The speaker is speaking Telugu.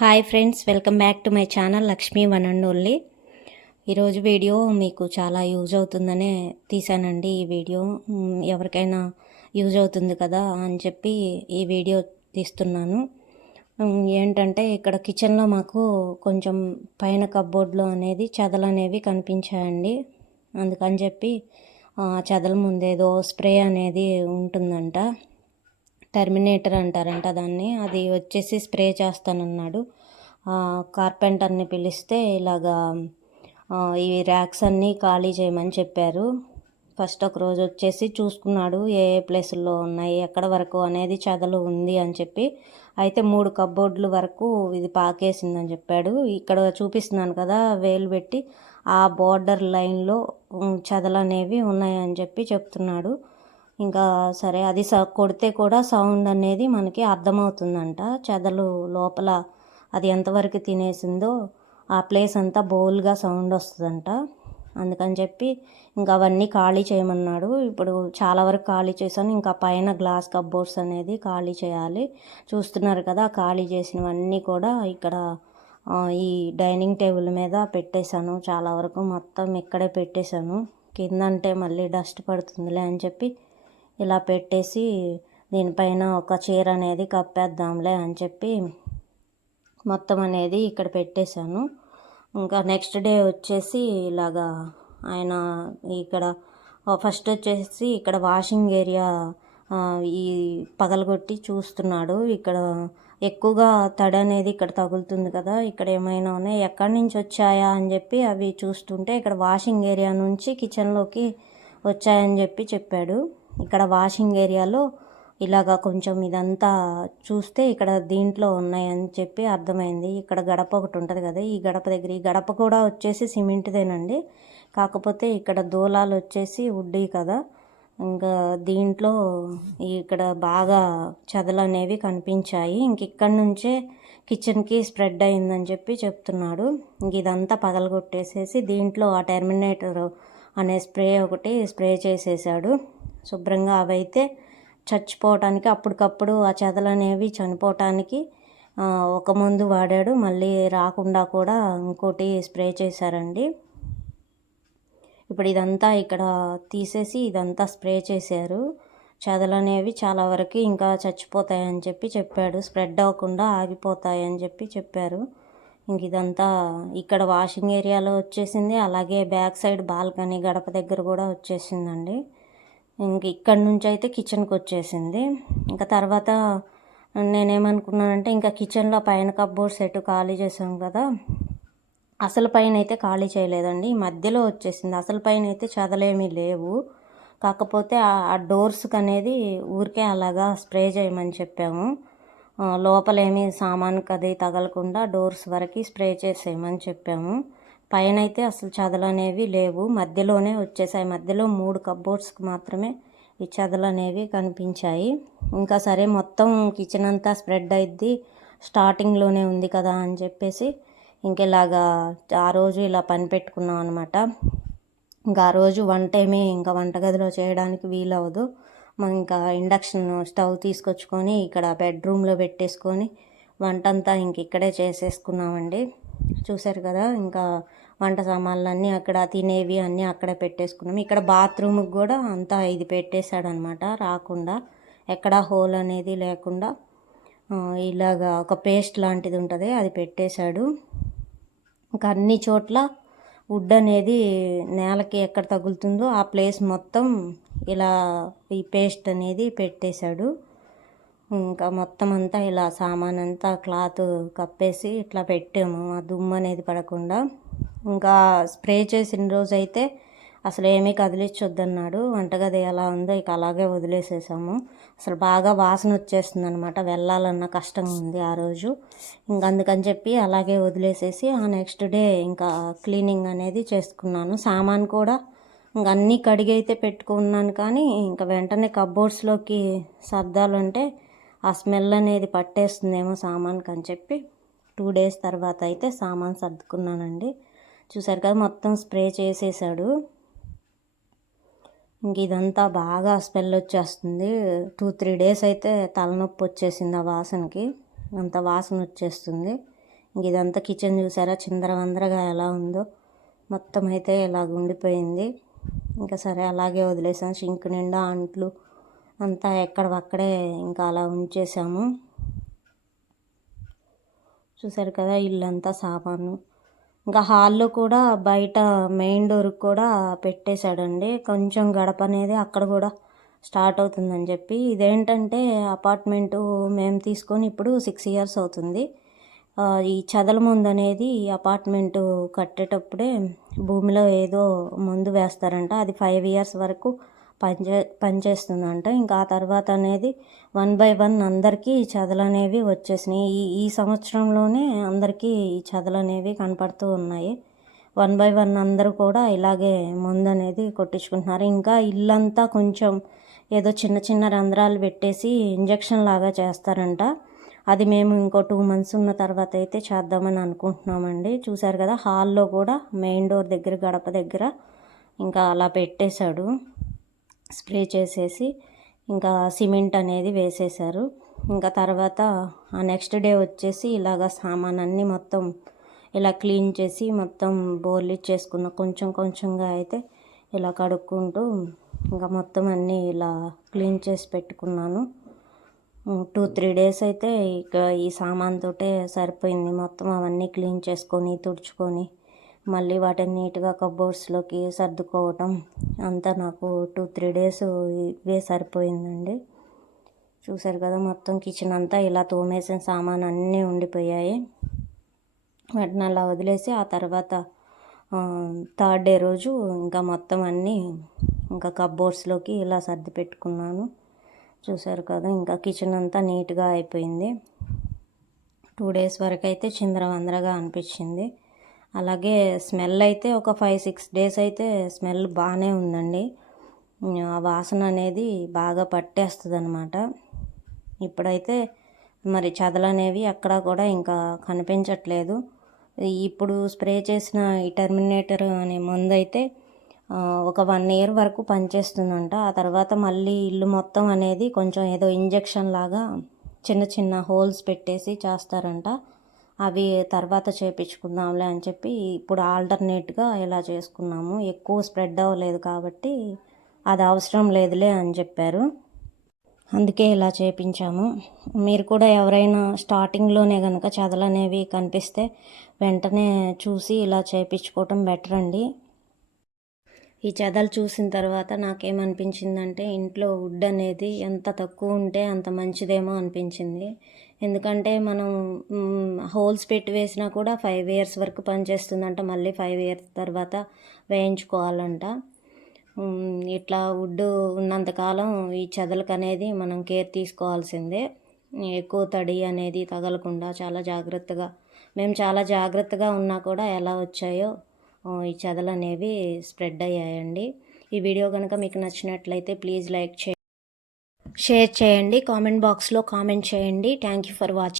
Hi friends welcome back to my channel Lakshmi one and only. ఈరోజు వీడియో మీకు చాలా యూజ్ అవుతుందనే తీసానండి ఈ వీడియో. ఎవరికైనా యూజ్ అవుతుంది కదా అని చెప్పి ఈ వీడియో తీస్తున్నాను. ఏంటంటే ఇక్కడ కిచెన్లో మాకు కొంచెం పైన కబ్బోర్డ్లో అనేది చెదలు అనేవి కనిపించాయండి. అందుకని చెప్పి చెదల ముందేదో స్ప్రే అనేది ఉంటుందంట. టెర్మినేటర్ అంటారంట దాన్ని. అది వచ్చేసి స్ప్రే చేస్తానన్నాడు. కార్పెంటర్ని పిలిస్తే ఇలాగా ఈ ర్యాక్స్ అన్నీ ఖాళీ చేయమని చెప్పారు. ఫస్ట్ ఒక రోజు వచ్చేసి చూసుకున్నాడు ఏ ఏ ప్లేసుల్లో ఉన్నాయి ఎక్కడ వరకు అనేది చెదలు ఉంది అని చెప్పి. అయితే మూడు కబోర్డుల వరకు ఇది పాకేసిందని చెప్పాడు. ఇక్కడ చూపిస్తున్నాను కదా వేలు పెట్టి. ఆ బార్డర్ లైన్లో చదలు చెదలు అనేవి ఉన్నాయని చెప్పి చెప్తున్నాడు. ఇంకా సరే అది స కొడితే కూడా సౌండ్ అనేది మనకి అర్థమవుతుందంట. చెదలు లోపల అది ఎంతవరకు తినేసిందో ఆ ప్లేస్ అంతా బోల్గా సౌండ్ వస్తుందంట. అందుకని చెప్పి ఇంకా అవన్నీ ఖాళీ చేయమన్నాడు. ఇప్పుడు చాలా వరకు ఖాళీ చేశాను. ఇంకా పైన గ్లాస్ కబ్బోర్డ్స్ అనేది ఖాళీ చేయాలి. చూస్తున్నారు కదా ఖాళీ చేసినవన్నీ కూడా ఇక్కడ ఈ డైనింగ్ టేబుల్ మీద పెట్టేశాను. చాలా వరకు మొత్తం ఇక్కడే పెట్టేశాను. కింద అంటే మళ్ళీ డస్ట్ పడుతుందిలే అని చెప్పి ఇలా పెట్టేసి దీనిపైన ఒక చీర అనేది కప్పేద్దాంలే అని చెప్పి మొత్తం అనేది ఇక్కడ పెట్టేశాను. ఇంకా నెక్స్ట్ డే వచ్చేసి ఇలాగా ఆయన ఇక్కడ ఫస్ట్ వచ్చేసి ఇక్కడ వాషింగ్ ఏరియా ఈ పగలగొట్టి చూస్తున్నాడు. ఇక్కడ ఎక్కువగా తడి అనేది ఇక్కడ తగులుతుంది కదా ఇక్కడ ఏమైనా ఉన్నాయి ఎక్కడి నుంచి వచ్చాయా అని చెప్పి అవి చూస్తుంటే ఇక్కడ వాషింగ్ ఏరియా నుంచి కిచెన్లోకి వచ్చాయని చెప్పి చెప్పాడు. ఇక్కడ వాషింగ్ ఏరియాలో ఇలాగా కొంచెం ఇదంతా చూస్తే ఇక్కడ దీంట్లో ఉన్నాయని చెప్పి అర్థమైంది. ఇక్కడ గడప ఒకటి ఉంటుంది కదా ఈ గడప దగ్గర. ఈ గడప కూడా వచ్చేసి సిమెంట్దేనండి. కాకపోతే ఇక్కడ దూలాలు వచ్చేసి ఉడ్డి కదా. ఇంకా దీంట్లో ఇక్కడ బాగా చెదలు అనేవి కనిపించాయి. ఇంక ఇక్కడ నుంచే కిచెన్కి స్ప్రెడ్ అయిందని చెప్పి చెప్తున్నాడు. ఇంక ఇదంతా పగలగొట్టేసేసి దీంట్లో ఆ టెర్మినేటర్ అనే స్ప్రే ఒకటి స్ప్రే చేసేసాడు. శుభ్రంగా అవైతే చచ్చిపోవటానికి అప్పటికప్పుడు ఆ చెదలు అనేవి చనిపోవటానికి ఒక మందు వాడాడు. మళ్ళీ రాకుండా కూడా ఇంకోటి స్ప్రే చేశారండి. ఇప్పుడు ఇదంతా ఇక్కడ తీసేసి ఇదంతా స్ప్రే చేశారు. చెదలు అనేవి చాలా వరకు ఇంకా చచ్చిపోతాయని చెప్పి చెప్పాడు. స్ప్రెడ్ అవ్వకుండా ఆగిపోతాయని చెప్పి చెప్పారు. ఇంక ఇదంతా ఇక్కడ వాషింగ్ ఏరియాలో వచ్చేసింది. అలాగే బ్యాక్ సైడ్ బాల్కనీ గడప దగ్గర కూడా వచ్చేసిందండి. ఇంక ఇక్కడి నుంచి అయితే కిచెన్కి వచ్చేసింది ఇంకా తర్వాత నేనేమనుకున్నానంటే ఇంకా కిచెన్లో పైన కబ్బోర్డ్ సెట్ ఖాళీ చేసాం కదా. అసలు పైన అయితే ఖాళీ చేయలేదండి. ఈ మధ్యలో వచ్చేసింది. అసలు పైన అయితే చదలేమీ లేవు. కాకపోతే ఆ- డోర్స్కి అనేది ఊరికే అలాగా స్ప్రే చేయమని చెప్పాము. లోపలేమి లోపలేమీ సామాన్కి అది తగలకుండా డోర్స్ వరకు స్ప్రే చేసేయమని చెప్పాము. పైన అయితే అసలు చదలు అనేవి లేవు. మధ్యలోనే వచ్చేసాయి. మధ్యలో మూడు కబోర్డ్స్కి మాత్రమే ఈ చదలు అనేవి కనిపించాయి. ఇంకా సరే మొత్తం కిచెన్ అంతా స్ప్రెడ్ అయింది స్టార్టింగ్లోనే ఉంది కదా అని చెప్పేసి ఇంకెలాగా ఆ రోజు ఇలా పని పెట్టుకున్నాం అనమాట ఇంకా ఆ రోజు వంట ఏమీ ఇంకా వంటగదిలో చేయడానికి వీలవదు మనం ఇంకా ఇండక్షన్ స్టవ్ తీసుకొచ్చుకొని ఇక్కడ బెడ్రూమ్లో పెట్టేసుకొని వంట అంతా ఇంక ఇక్కడే చేసేసుకున్నామండి. చూసారు కదా ఇంకా వంట సామాన్లన్నీ అక్కడ తినేవి అన్నీ అక్కడ పెట్టేసుకున్నాం. ఇక్కడ బాత్రూమ్కి కూడా అంతా ఇది పెట్టేశాడనమాట రాకుండా ఎక్కడ హోల్ అనేది లేకుండా ఇలాగా ఒక పేస్ట్ లాంటిది ఉంటుంది అది పెట్టేశాడు. ఇంకా అన్ని చోట్ల వుడ్ అనేది నేలకి ఎక్కడ తగులుతుందో ఆ ప్లేస్ మొత్తం ఇలా ఈ పేస్ట్ అనేది పెట్టేశాడు. ఇంకా మొత్తం అంతా ఇలా సామాన్ అంతా క్లాత్ కప్పేసి ఇట్లా పెట్టాము. ఆ దుమ్ము అనేది పడకుండా. ఇంకా స్ప్రే చేసిన రోజు అయితే అసలు ఏమీ కదిలించొద్దన్నాడు వంటగది ఎలా ఉందో ఇక అలాగే వదిలేసేసాము. అసలు బాగా వాసన వచ్చేస్తుంది అనమాట వెళ్ళాలన్న కష్టంగా ఉంది ఆ రోజు. ఇంకా అందుకని చెప్పి అలాగే వదిలేసేసి ఆ నెక్స్ట్ డే ఇంకా క్లీనింగ్ అనేది చేసుకున్నాను. సామాన్ కూడా ఇంకా అన్నీ కడిగి అయితే పెట్టుకున్నాను కానీ ఇంకా వెంటనే కబోర్డ్స్లోకి సర్దాలంటే ఆ స్మెల్ అనేది పట్టేస్తుందేమో సామాన్కి అని చెప్పి టూ డేస్ తర్వాత అయితే సామాన్ సర్దుకున్నానండి. చూసారు కదా మొత్తం స్ప్రే చేసేసాడు. ఇంక ఇదంతా బాగా స్మెల్ వచ్చేస్తుంది. టూ త్రీ డేస్ అయితే తలనొప్పి వచ్చేసింది ఆ వాసనకి. అంత వాసన వచ్చేస్తుంది. ఇంక ఇదంతా కిచెన్ చూసారా చిందరవందరగా ఎలా ఉందో. మొత్తం అయితే ఇలాగ ఉండిపోయింది. ఇంకా సరే అలాగే వదిలేసాను. సింక్ నిండా అంట్లు అంతా ఎక్కడవక్కడే ఇంకా అలా ఉంచేసాము. చూసారు కదా ఇల్లంతా సామాను. ఇంకా హాల్లో కూడా బయట మెయిన్ డోర్కి కూడా పెట్టేశాడండి. కొంచెం గడప అనేది అక్కడ కూడా స్టార్ట్ అవుతుందని చెప్పి. ఇదేంటంటే అపార్ట్మెంటు మేము తీసుకొని ఇప్పుడు సిక్స్ ఇయర్స్ అవుతుంది. ఈ చదల ముందు అనేది అపార్ట్మెంటు కట్టేటప్పుడే భూమిలో ఏదో ముందు వేస్తారంట. అది ఫైవ్ ఇయర్స్ వరకు పనిచే పనిచేస్తుందంట ఇంకా ఆ తర్వాత అనేది వన్ బై వన్ అందరికీ ఈ చెదలు అనేవి వచ్చేసినాయి. ఈ ఈ సంవత్సరంలోనే అందరికీ ఈ చెదలు అనేవి కనపడుతూ ఉన్నాయి. వన్ బై వన్ అందరూ కూడా ఇలాగే మందు అనేది కొట్టించుకుంటున్నారు. ఇంకా ఇల్లంతా కొంచెం ఏదో చిన్న చిన్న రంధ్రాలు పెట్టేసి ఇంజక్షన్ లాగా చేస్తారంట. అది మేము ఇంకో టూ మంత్స్ ఉన్న తర్వాత అయితే చేద్దామని అనుకుంటున్నామండి. చూశారు కదా హాల్లో కూడా మెయిన్ డోర్ దగ్గర గడప దగ్గర ఇంకా అలా పెట్టేశాడు. స్ప్రే చేసేసి ఇంకా సిమెంట్ అనేది వేసేశారు. ఇంకా తర్వాత ఆ నెక్స్ట్ డే వచ్చేసి ఇలాగ సామాన్ అన్నీ మొత్తం ఇలా క్లీన్ చేసి మొత్తం బోర్లు ఇచ్చేసుకున్న కొంచెం కొంచెంగా అయితే ఇలా కడుక్కుంటూ ఇంకా మొత్తం అన్నీ ఇలా క్లీన్ చేసి పెట్టుకున్నాను. టూ త్రీ డేస్ అయితే ఇక ఈ సామాన్తోటే సరిపోయింది. మొత్తం అవన్నీ క్లీన్ చేసుకొని తుడుచుకొని మళ్ళీ వాటిని నీట్గా కబోర్డ్స్లోకి సర్దుకోవటం అంతా నాకు టూ త్రీ డేస్ ఇవే సరిపోయిందండి. చూసారు కదా మొత్తం కిచెన్ అంతా ఇలా తోమేసిన సామాన్ అన్నీ ఉండిపోయాయి. వాటిని అలా వదిలేసి ఆ తర్వాత థర్డ్ డే రోజు ఇంకా మొత్తం అన్నీ ఇంకా కబోర్డ్స్లోకి ఇలా సర్ది పెట్టుకున్నాను. చూసారు కదా ఇంకా కిచెన్ అంతా నీట్గా అయిపోయింది. టూ డేస్ వరకు అయితే చిందరవందరగా అనిపించింది. అలాగే స్మెల్ అయితే ఒక ఫైవ్ సిక్స్ డేస్ అయితే స్మెల్ బాగానే ఉందండి. ఆ వాసన అనేది బాగా పట్టేస్తుంది అనమాట ఇప్పుడైతే మరి చదలు అనేవి అక్కడ కూడా ఇంకా కనిపించట్లేదు. ఇప్పుడు స్ప్రే చేసిన ఈ టెర్మినేటర్ అనే మందు అయితే ఒక వన్ ఇయర్ వరకు పనిచేస్తుందంట. ఆ తర్వాత మళ్ళీ ఇల్లు మొత్తం అనేది కొంచెం ఏదో ఇంజెక్షన్ లాగా చిన్న చిన్న హోల్స్ పెట్టేసి చేస్తారంట. అవి తర్వాత చేపించుకుందాంలే అని చెప్పి ఇప్పుడు ఆల్టర్నేట్గా ఇలా చేసుకున్నాము. ఎక్కువ స్ప్రెడ్ అవ్వలేదు కాబట్టి అది అవసరం లేదులే అని చెప్పారు. అందుకే ఇలా చేపించాము. మీరు కూడా ఎవరైనా స్టార్టింగ్లోనే కనుక చెదలు అనేవి కనిపిస్తే వెంటనే చూసి ఇలా చేపించుకోవటం బెటర్ అండి. ఈ చెదలు చూసిన తర్వాత నాకేమనిపించిందంటే ఇంట్లో వుడ్ అనేది ఎంత తక్కువ ఉంటే అంత మంచిదేమో అనిపించింది. ఎందుకంటే మనం హోల్స్ పెట్టి వేసినా కూడా ఫైవ్ ఇయర్స్ వరకు పనిచేస్తుందంట మళ్ళీ ఫైవ్ ఇయర్స్ తర్వాత వేయించుకోవాలంట. ఇట్లా వుడ్ ఉన్నంతకాలం ఈ చెదలకు అనేది మనం కేర్ తీసుకోవాల్సిందే. ఎక్కువ తడి అనేది తగలకుండా చాలా జాగ్రత్తగా మేము చాలా జాగ్రత్తగా ఉన్నా కూడా ఎలా వచ్చాయో ఈ చెదలు అనేవి స్ప్రెడ్ అయ్యాయండి. ఈ వీడియో కనుక మీకు నచ్చినట్లయితే ప్లీజ్ లైక్ చేయండి. షేర్ చేయండి. కామెంట్ బాక్స్లో కామెంట్ చేయండి. Thank you for watching